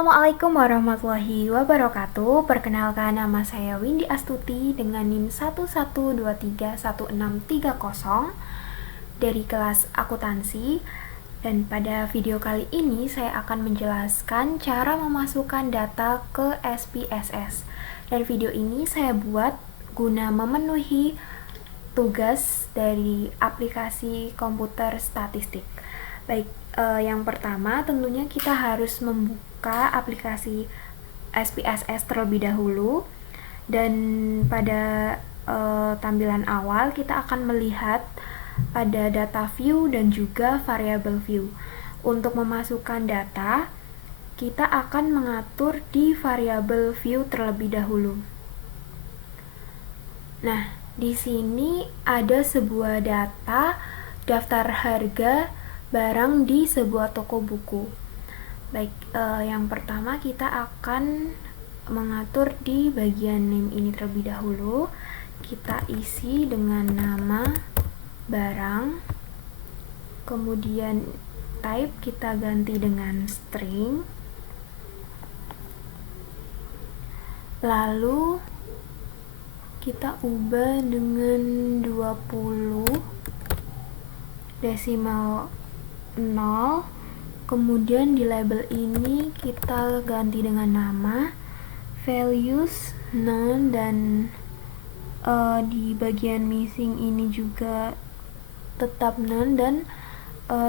Assalamualaikum warahmatullahi wabarakatuh. Perkenalkan, nama saya Windy Astuti dengan NIM 112316330 dari kelas akuntansi. Dan pada video kali ini saya akan menjelaskan cara memasukkan data ke SPSS. Dan video ini saya buat guna memenuhi tugas dari aplikasi komputer statistik. Baik, yang pertama tentunya kita harus membuka aplikasi SPSS terlebih dahulu. Dan pada tampilan awal kita akan melihat ada data view dan juga variable view. Untuk memasukkan data, kita akan mengatur di variable view terlebih dahulu. Nah, di sini ada sebuah data daftar harga barang di sebuah toko buku. Baik, yang pertama kita akan mengatur di bagian name ini terlebih dahulu. Kita isi dengan nama barang, kemudian type kita ganti dengan string, lalu kita ubah dengan 20 desimal 0. Kemudian di label ini kita ganti dengan nama, values none, dan di bagian missing ini juga tetap none, dan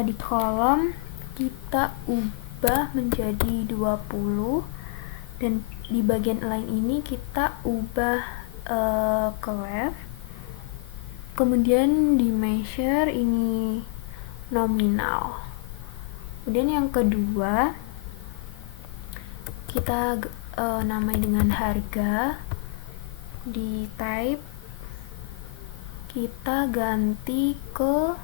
di kolom kita ubah menjadi 20, dan di bagian lain ini kita ubah ke left. Kemudian di measure ini nominal. Kemudian yang kedua kita namai dengan harga. Di type kita ganti ke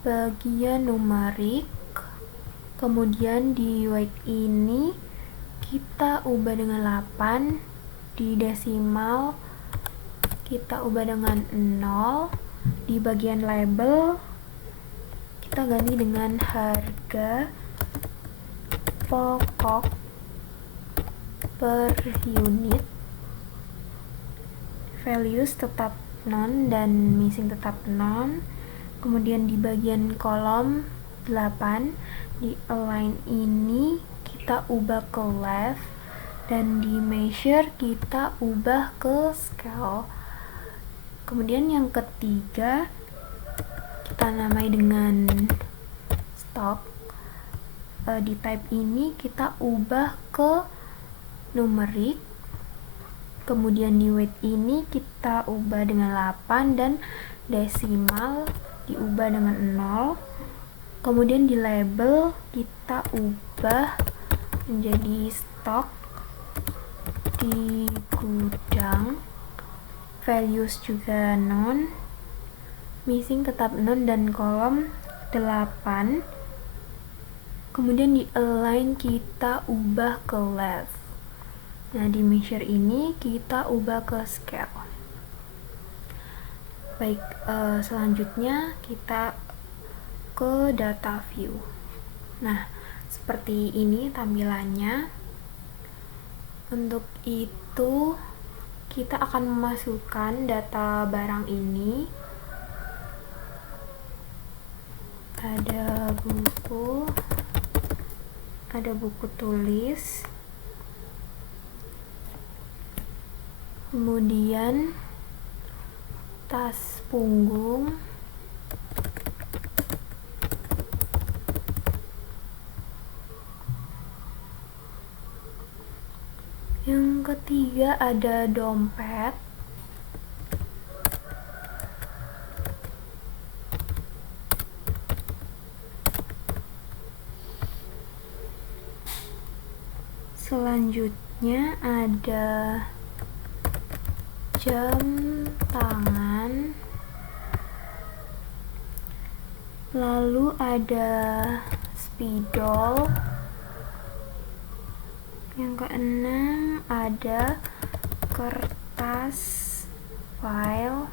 bagian numerik. Kemudian di weight ini kita ubah dengan 8. Di desimal kita ubah dengan 0. Di bagian label kita ganti dengan harga pokok per unit. Values tetap non dan missing tetap non. Kemudian di bagian kolom 8, di align ini kita ubah ke left, dan di measure kita ubah ke scale. Kemudian yang ketiga kita namai dengan stock. Di type ini kita ubah ke numerik. Kemudian di weight ini kita ubah dengan 8, dan desimal diubah dengan 0. Kemudian di label kita ubah menjadi stock di gudang. Values juga non, missing tetap non, dan kolom 8. Kemudian di align kita ubah ke left. Nah, di measure ini kita ubah ke scale. Baik, selanjutnya kita ke data view. Nah, seperti ini tampilannya. Untuk itu kita akan memasukkan data barang ini. Ada buku tulis, kemudian tas punggung, yang ketiga ada dompet, selanjutnya ada jam tangan, lalu ada spidol, yang keenam ada kertas file,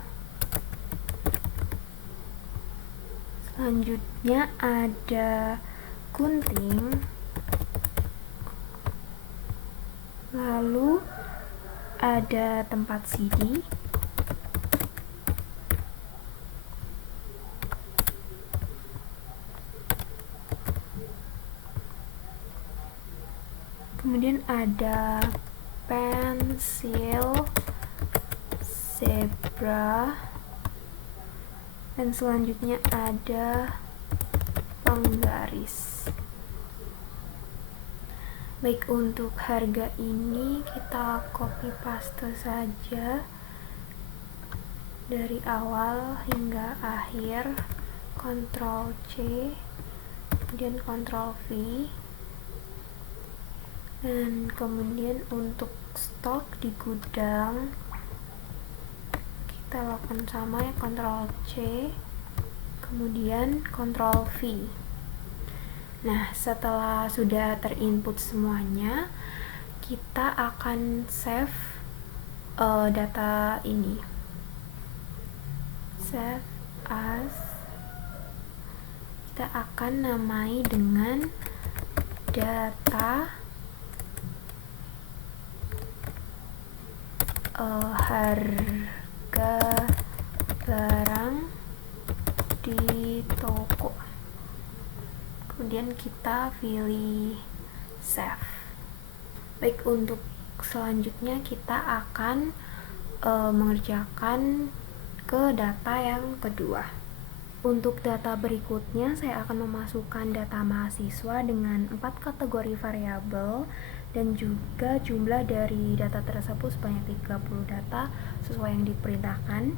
selanjutnya ada gunting, lalu ada tempat CD, kemudian ada pensil, zebra, dan selanjutnya ada penggaris. Baik, untuk harga ini kita copy paste saja dari awal hingga akhir, Ctrl C, kemudian Ctrl V, dan kemudian untuk stok di gudang kita lakukan sama ya, Ctrl C, kemudian Ctrl V. Nah, setelah sudah terinput semuanya, kita akan save data ini. Save as. Kita akan namai dengan data harga barang di toko. Kemudian kita pilih save. Baik, untuk selanjutnya kita akan mengerjakan ke data yang kedua. Untuk data berikutnya saya akan memasukkan data mahasiswa dengan 4 kategori variabel dan juga jumlah dari data tersebut sebanyak 30 data sesuai yang diperintahkan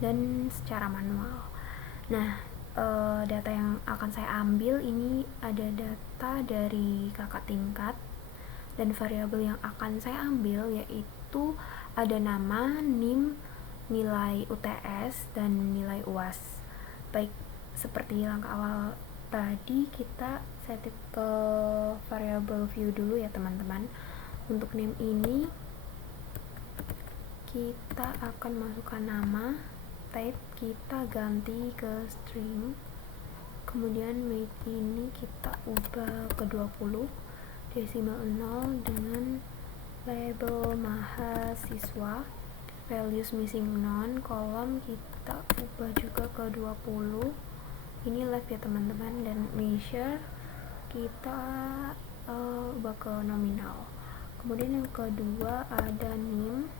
dan secara manual. Nah, data yang akan saya ambil ini ada data dari kakak tingkat, dan variabel yang akan saya ambil yaitu ada nama, NIM, nilai UTS, dan nilai UAS. Baik, seperti langkah awal tadi, kita setting ke variabel view dulu ya teman-teman. Untuk NIM ini kita akan masukkan nama, type kita ganti ke string, kemudian weight ini kita ubah ke 20, desimal 0 dengan label mahasiswa, values missing none, kolom kita ubah juga ke 20, ini left ya teman-teman, dan measure kita ubah ke nominal. Kemudian yang kedua ada NIM,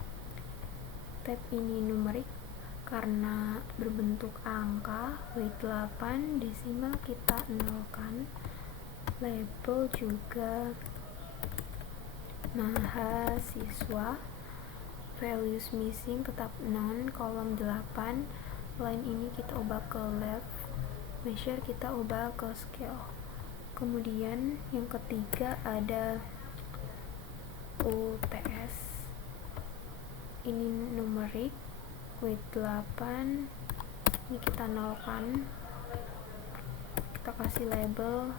tab ini numerik karena berbentuk angka, weight 8, desimal kita nolkan, label juga mahasiswa, values missing tetap none, kolom 8, line ini kita ubah ke left, measure kita ubah ke scale. Kemudian yang ketiga ada UTS, ini numerik, weight 8, ini kita nolkan, kita kasih label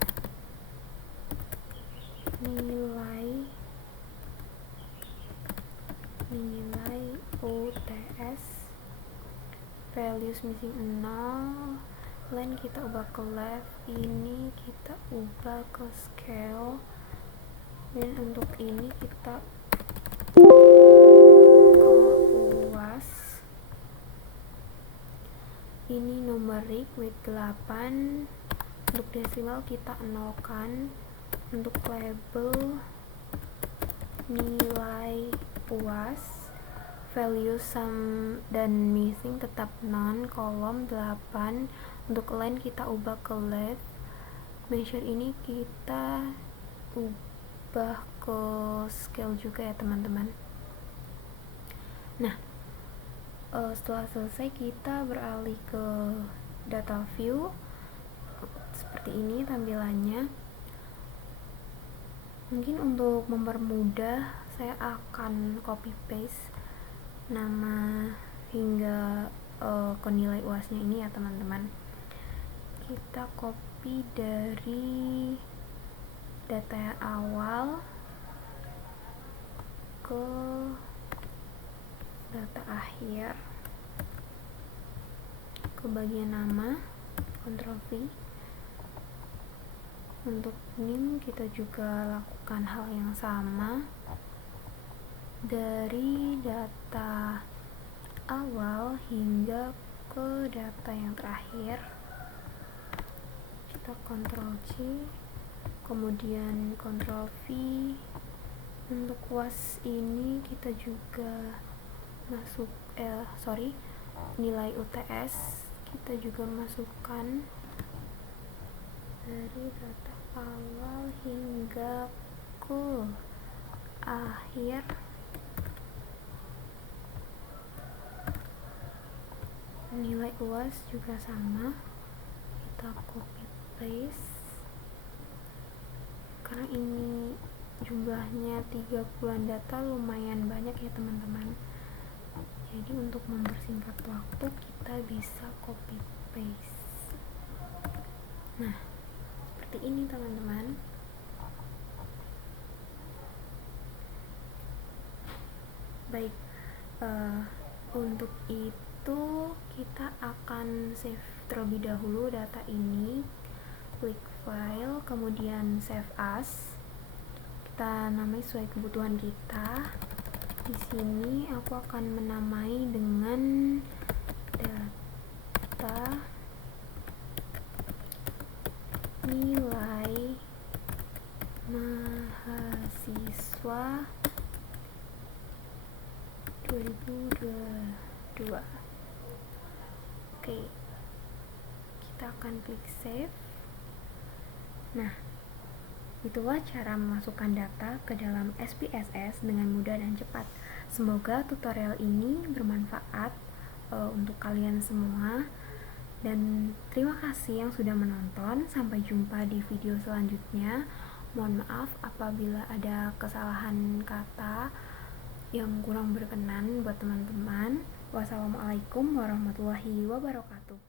nilai UTS, values missing 0, line kita ubah ke left, ini kita ubah ke scale, dan untuk ini kita ini numerik, weight 8, untuk desimal kita nolkan, untuk label nilai UAS, value sum dan missing tetap none, kolom 8, untuk line kita ubah ke left, measure ini kita ubah ke scale juga ya teman-teman. Nah, setelah selesai kita beralih ke data view. Seperti ini tampilannya. Mungkin untuk mempermudah saya akan copy paste nama hingga ke nilai UAS-nya ini ya teman-teman. Kita copy dari data yang awal ke data akhir, ke bagian nama, Ctrl V. Untuk NIM kita juga lakukan hal yang sama, dari data awal hingga ke data yang terakhir. Kita Ctrl C, kemudian Ctrl V. Untuk UAS ini kita juga nilai UTS kita juga masukkan dari data awal hingga ke akhir. Nilai UAS juga sama, kita copy paste karena ini jumlahnya 30-an data, lumayan banyak ya teman-teman. Jadi untuk mempersingkat waktu kita bisa copy paste. Nah, seperti ini teman-teman. Baik, untuk itu kita akan save terlebih dahulu data ini. Klik file, kemudian save as. Kita namai sesuai kebutuhan kita. Di sini aku akan menamai dengan data nilai mahasiswa 2022. Oke, kita akan klik save. Nah, itulah cara memasukkan data ke dalam SPSS dengan mudah dan cepat. Semoga tutorial ini bermanfaat untuk kalian semua. Dan terima kasih yang sudah menonton. Sampai jumpa di video selanjutnya. Mohon maaf apabila ada kesalahan kata yang kurang berkenan buat teman-teman. Wassalamualaikum warahmatullahi wabarakatuh.